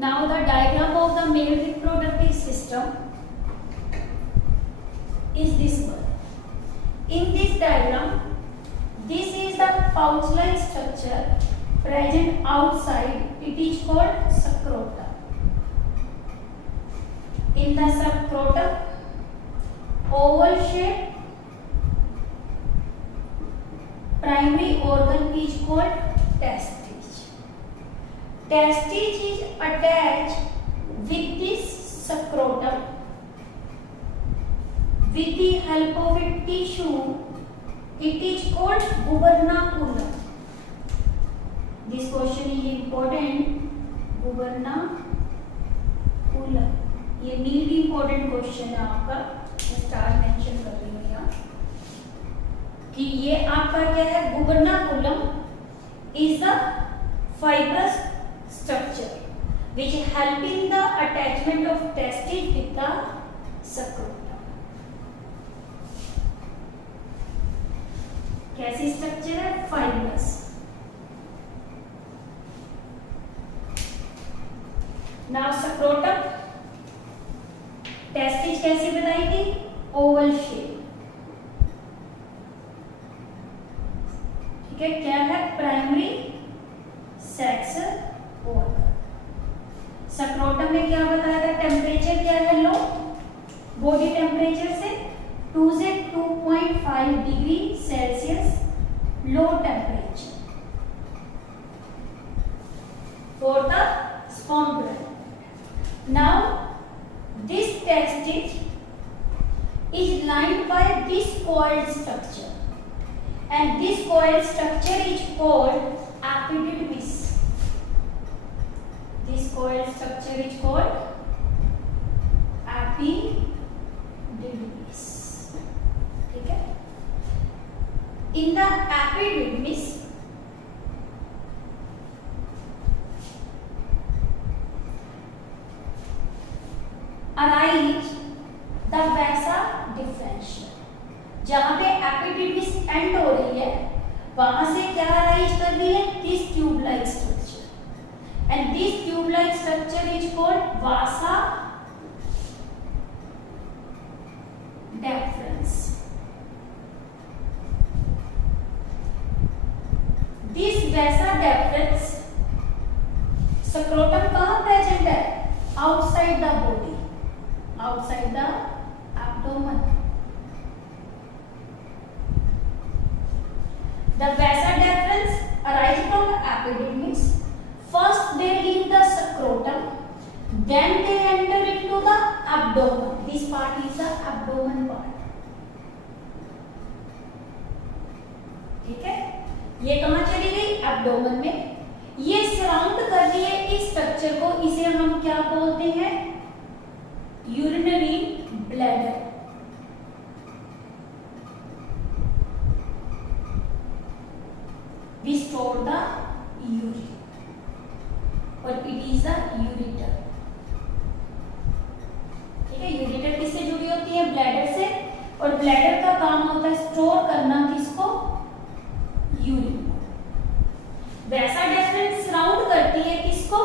Now the diagram of the male reproductive system is this one. In this diagram, this is the pouch-like structure present outside. It is called scrotum. In the scrotum, oval shape primary organ is called testis. Testis is attached with this scrotum. With the help of a tissue, it is called gubernaculum. This question is important. Gubernaculum. ये need important question है आपका, मैं star mention कर रही हूँ यहाँ कि ये आपका क्या है. Gubernaculum is the fibrous structure which help in the attachment of testes with the scrotum. कैसी स्ट्रक्चर है? फाइब्रस. नाउ स्क्रोटम, टेस्टिस कैसी बताई थी? Oval shape. ठीक है, क्या है? Primary sex organ. स्क्रोटम में क्या बताया था? टेम्परेचर क्या है? लो. बॉडी टेम्परेचर से 2 से 2.5 degree Celsius low temperature for the sperm gland. Now this testis is lined by this coiled structure, and this coiled structure is called epididymis. This coiled structure is called epididymis. ठीक है. In the epididymis arise the vasa differential. जहां पे epididymis and हो रही है वहां से क्या अराइज कर रही है? This tube like structure, and this tube like structure is called vasa deferens. This vasa deferens scrotum कहां प्रेजेंट है? Outside the body, outside the abdomen. The vasa deferens arise from the epididymis. First they leave the scrotum, then they enter into the abdomen. This part is the abdomen part. ठीक है, ये कहाँ चली गई? Abdomen में. ये surround कर रही है इस स्ट्रक्चर को. इसे हम क्या बोलते हैं? Urinary bladder. We store the urine और it is a ureter. ठीक है, यूरेटर किससे जुड़ी होती है? ब्लैडर से. और ब्लैडर का काम होता है स्टोर करना किसको? यूरिन. वैसा डेफरेंस सराउंड करती है किसको?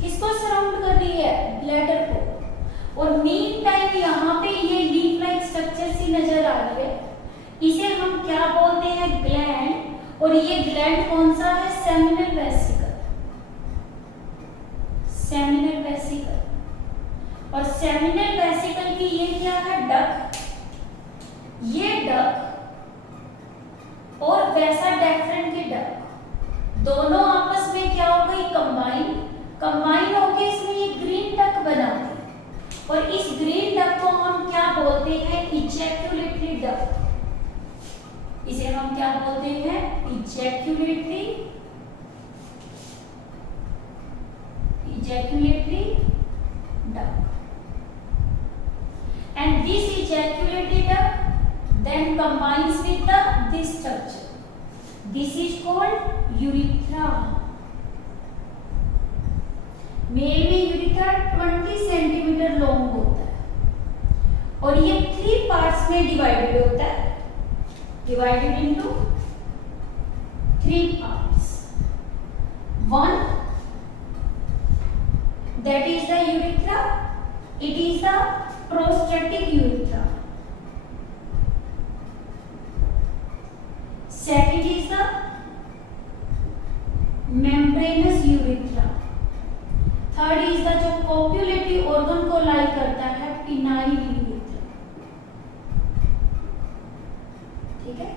किसको सराउंड कर रही है? ब्लैडर को. और मीन टाइम यहाँ पे ये लीफ लाइक स्ट्रक्चर सी नजर आ रही है. इसे हम क्या बोलते हैं? ग्लैंड. और ये ग्लैंड कौन सा है? Seminal vesicle. Seminal vesicle. और सेमिनल वेसिकल की ये क्या है? डक. ये डक और वैसा डेफरेंट की डक दोनों आपस में क्या हो गई? कंबाइन होके इसमें ये ग्रीन डक बनाती है. और इस ग्रीन डक को हम क्या बोलते हैं? Ejaculatory duct. इसे हम क्या बोलते हैं? Ejaculatory duct. And this ejaculatory duct then combines with this structure. This is called urethra. Male में यूरिथ्रा 20 सेंटीमीटर लॉन्ग होता है और ये 3 पार्ट्स में डिवाइडेड होता है. Divided into 3 parts. One, that is the urethra. It is the prostatic urethra. Second is the membranous urethra. Third is the जो copulatory organ को लाई करता है पिनाइल यूरिथ्रा. ठीक है.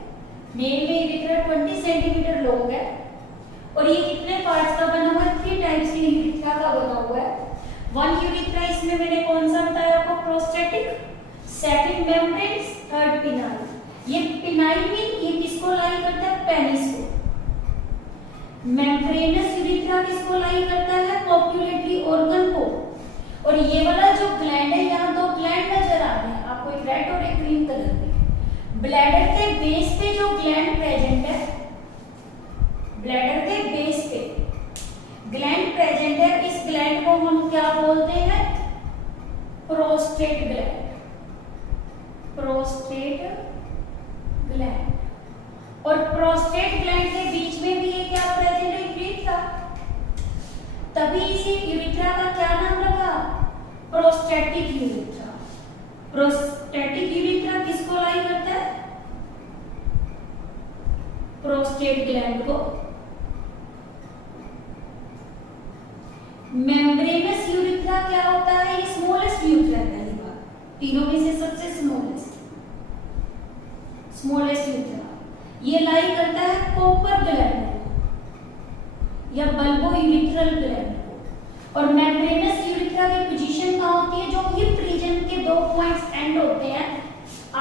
मेल में यूरिथ्रा 20 सेंटीमीटर लॉन्ग है और ये कितने पार्ट्स का बना हुआ है? 3 टाइप्स के यूरिथ्रा का बना हुआ है. वन यूरिथ्रा, इसमें मैंने कौन सा बताया आपको? Prostatic. Second membranes, third phenyl. ये पिनाइल में ये किसको लाई करता है? पेनिस को. मेम्ब्रेनस यूरिथ्रा किसको लाई करता है? कॉप्युलेटरी ऑर्गन को. और ये वाला जो ग्लैंड है, यहाँ 2 ग्लैंड नजर आ रहे हैं आपको, एक रेड और एक ग्रीन कलर में. ब्लैडर के बेस पे जो ग्लैंड प्रेजेंट है, ब्लैडर के बेस पे ग्लैंड प्रेजेंट है, इस ग्लैंड को हम क्या बोलते हैं? Prostate gland. Prostate gland. और प्रोस्टेट ग्लैंड के बीच में भी ये क्या प्रेजेंट है? यूरिथ्रा. तभी इसी यूरिथ्रा का क्या नाम रखा? Prostatic urethra. प्रोस्टेटिक यूरिथ्रा किसको लाई करता है? प्रोस्टेट ग्लैंड को. मेम्ब्रेनस यूरिथ्रा क्या होता है? ये स्मॉलेस्ट यूरिथ्रा है. पहली बात, तीनों में से सबसे स्मॉलेस्ट यूरिथ्रा. ये लाई करता है कॉपर ग्लैंड को या बल्बो यूरिथ्रल ग्लैंड को. और मेम्ब्रेनस यूरिथ्रा की पोजीशन कहाँ होती है? जो हिप रीजन के 2 पॉइंट्स एंड होते हैं,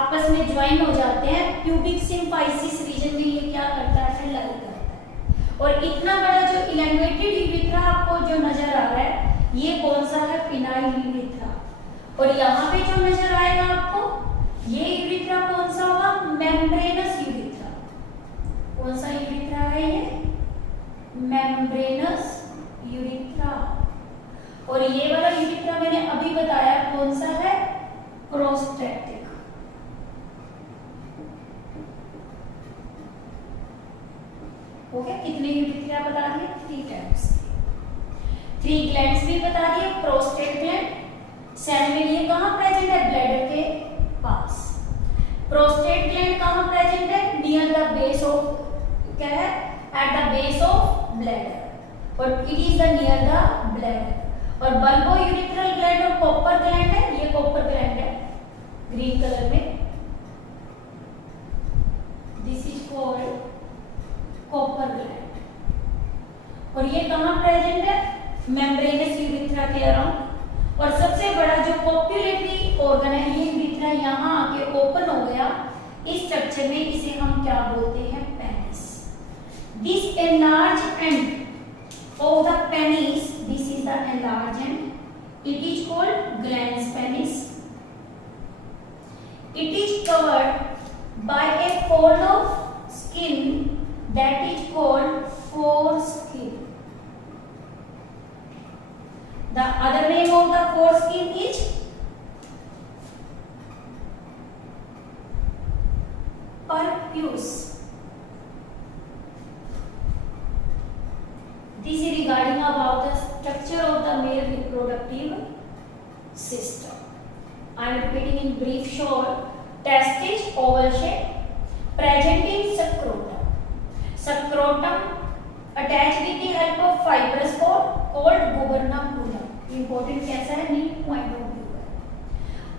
आपस में ज्वाइन हो जाते हैं, प्यूबिक सिम्फाइसिस रीजन में ये क्या करता है? लाई करता है. और इतना बड़ा जो इलैंगुएटेड यूरिथ्रा आपको जो नजर आ रहा है, ये कौन सा है? Phenyl urethra. और यहाँ पे जो नजर आएगा आपको, ये यूरिथ्रा कौन सा होगा? Membranes urethra. कौन सा यूरिथ्रा है ये? Membranes urethra. और ये वाला यूरिथ्रा मैंने अभी बताया कौन सा है? प्रोस्टेटिक. हो गया? कितने यूरिथ्रा बता दिए? 3 टाइप्स. 3 ग्लैंड्स भी बता दिए. प्रोस्टेट ग्लैंड, सेल में ये कहाँ प्रेजेंट है? ब्लैडर के पास. प्रोस्टेट ग्लैंड कहाँ प्रेजेंट है? नियर द बेस ऑफ, क्या है? At the base of bladder. और it is the near the bladder. और बल्बो यूरिथ्रल ग्लैंड और कॉपर ग्लैंड है, ये कॉपर ग्लैंड है ग्रीन कलर में. This is called Cowper gland. और ये कहाँ प्रेजेंट है? मेम्ब्रेनस यूरिथ्रा के अराउंड. और सबसे बड़ा जो कॉप्युलेटरी ऑर्गन है, ये यूरिथ्रा यहाँ आके ओपन हो गया इस स्ट्रक्चर में, इसे हम क्या बोलते हैं? Penis. This enlarged end of the penis, this is the enlarged end. It is called glans penis. It is covered by a fold of skin that is called foreskin. The other name of the foreskin is prepuce. This is regarding about the structure of the male reproductive system. I am repeating in brief short. Testis oval shape, present in scrotum. Scrotum attached with the help of fibrous cord called gubernaculum. Important कैसा है? NEET point of view है.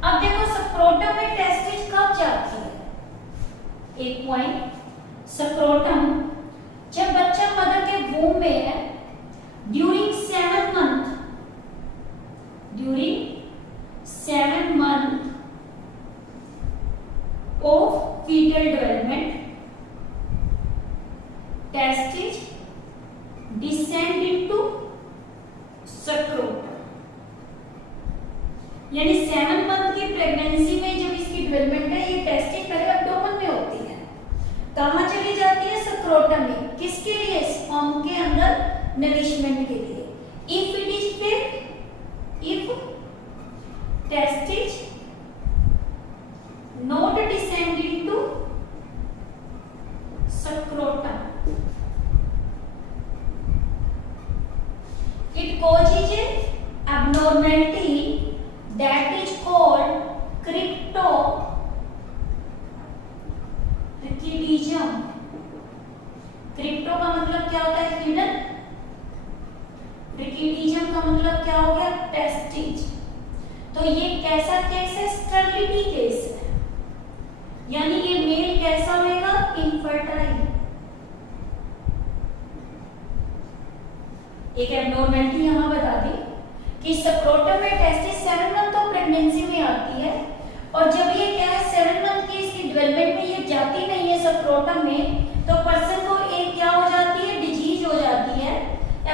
अब देखो scrotum में testis कब जाती है? एक पॉइंट, स्क्रोटम जब बच्चा मदर के वूम में है, during 7 month of fetal development, testes descend into scrotum. यानी 7 मंथ की प्रेगनेंसी में जब इसकी डेवलपमेंट है, ये टेस्टिस पहले एब्डोमेन में होती है. कहाँ चली जाती है? स्क्रोटम में. किसके लिए? स्पर्म के अंदर नरिशमेंट के लिए. If it is fit, if testis not descend into scrotum, causes a abnormality that is called cryptorchidism. Crypto का मतलब क्या होता है? हिडन। रिकिडिज्म का मतलब क्या हो गया? टेस्टिज। तो ये कैसा केस है? स्टर्लिटी केस है, यानी ये मेल कैसा होगा? इनफर्टाइल। एक एब्नॉर्मैलिटी यहां बता दी कि स्क्रोटम में टेस्टिस 7 मंथ तो प्रेगनेंसी में आती है, और जब ये क्या है 7 मंथ की इसकी डेवलपमेंट में ये जाती नहीं है स्क्रोटम में, तो पर्सन को एक क्या हो जाती है? डिजीज हो जाती है,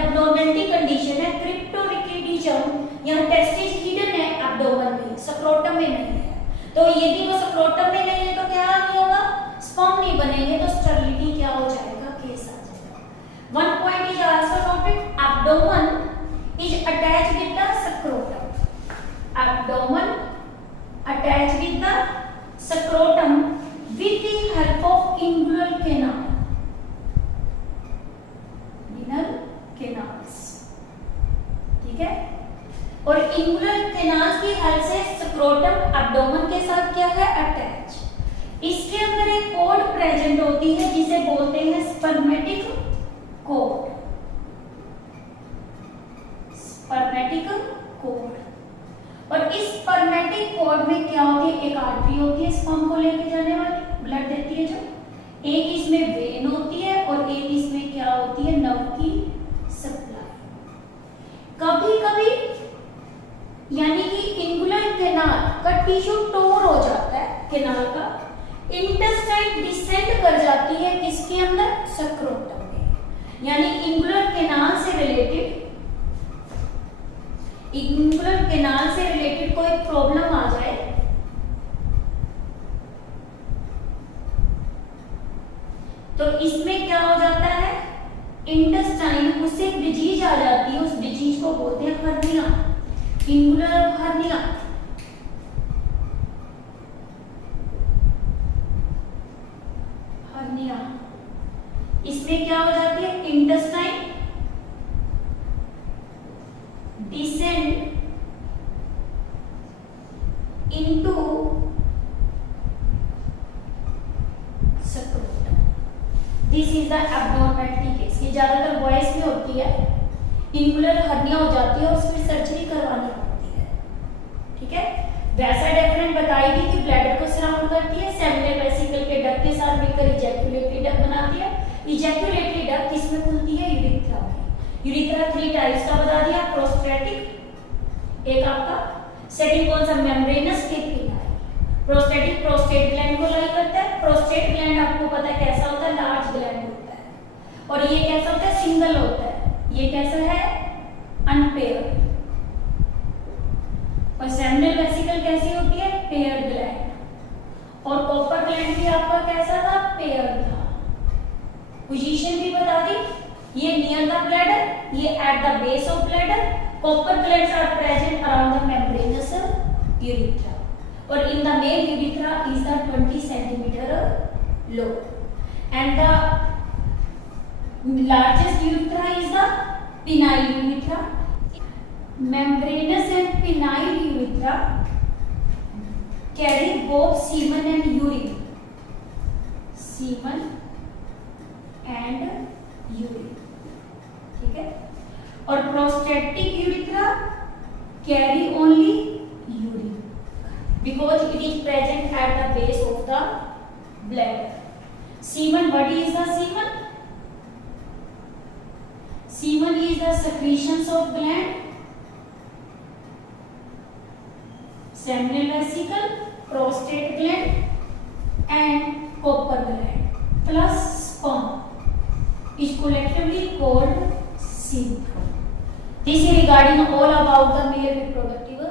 एब्नॉर्मैलिटी कंडीशन है क्रिप्टोरिकिडिज्म। यहाँ टेस्टिस हिडन है एब्डोमेन में, स्क्रोटम में नहीं है। तो यदि वो स्क्रोटम में नहीं है तो क्या नहीं होगा? स्पर्म नहीं बनेंगे, तो स्टर्लिटी क्या हो जाएगा? केस आ जाएगा। One point is also noted, abdomen is attached with the scrotum. Abdomen attached with the scrotum with the help of inguinal canal, inguinal canals, ठीक है। और इंगुलर कैनाल्स की हेल्प से स्क्रोटम एब्डोमेन के साथ क्या है? अटैच। इसके अंदर एक कोड प्रेजेंट होती है जिसे बोलते हैं स्पर्मेटिक कोड। Spermatic code. और इस स्पर्मेटिक कोड में क्या होती है? एक आर्टरी होती है स्पर्म को लेके जाने वाली, ब्लड देती है जो, एक इसमें वेन होती है, और एक इसमें क्या होती है? नर्व की सप्लाई। कभी कभी यानी कि इंगुलर कैनाल का टिश्यू टोर हो जाता है, कैनाल का इंटेस्टाइन डिसेंड कर जाती है किसके अंदर? स्क्रोटम में। यानी इंगुलर कैनाल से रिलेटेड कोई प्रॉब्लम आ जाए तो इसमें क्या हो जाता है? इंटेस्टाइन, उससे एक डिजीज आ जाती है, उस डिजीज को बोलते हैं हर्निया, इंगुलर हर्निया। हर्निया इसमें क्या हो जाती है? Intestine descend into scrotum. This is the abnormality case. ये ज्यादातर बॉयज में होती है, इंगुलर हर्निया हो जाती है और उसमें सर्जरी करवानी पड़ती है, ठीक है। वैसा डिफरेंट बताई थी कि ब्लैडर को सराउंड करती है, सेमिनल वेसिकल के डक्ट के साथ मिलकर इजैकुलेटरी डक्ट बनाती है। इजैकुलेटरी डक्ट किसमें खुलती है? यूरिथ्रा में। यूरिथ्रा 3 टाइप्स का बता दिया, प्रोस्टेटिक एक आपका, सेकंड कौन सा? मेम्ब्रेनस, फिर पिनाइल। प्रोस्टेटिक प्रोस्टेट ग्लैंड को लाई करता है। प्रोस्टेट ग्लैंड आपको पता है कैसा होता है? लार्ज ग्लैंड होता है। और ये कैसा होता है? सिंगल होता है। ये कैसा है? अनपेयर्ड। और सेमिनल वेसिकल कैसी होती है? Paired gland. और कॉपर ग्लैंड भी आपका कैसा था? पेयर्ड था। पोजीशन भी बता दी, ये नियर द ब्लैडर, ये eight the base of bladder. Copper glands are present around the membranous urethra, or in the male urethra is the 20 centimeter low, and the largest urethra is the penile urethra. Membranous and penile urethra carry both semen and urine. Semen and urine, ठीक है। और prostatic urethra carry only urine because it is present at the base of the bladder. Semen, what is the semen? Semen is the secretions of gland, seminal vesicle, prostate gland and copper gland plus sperm is collectively called semen. This is regarding all about the male reproductive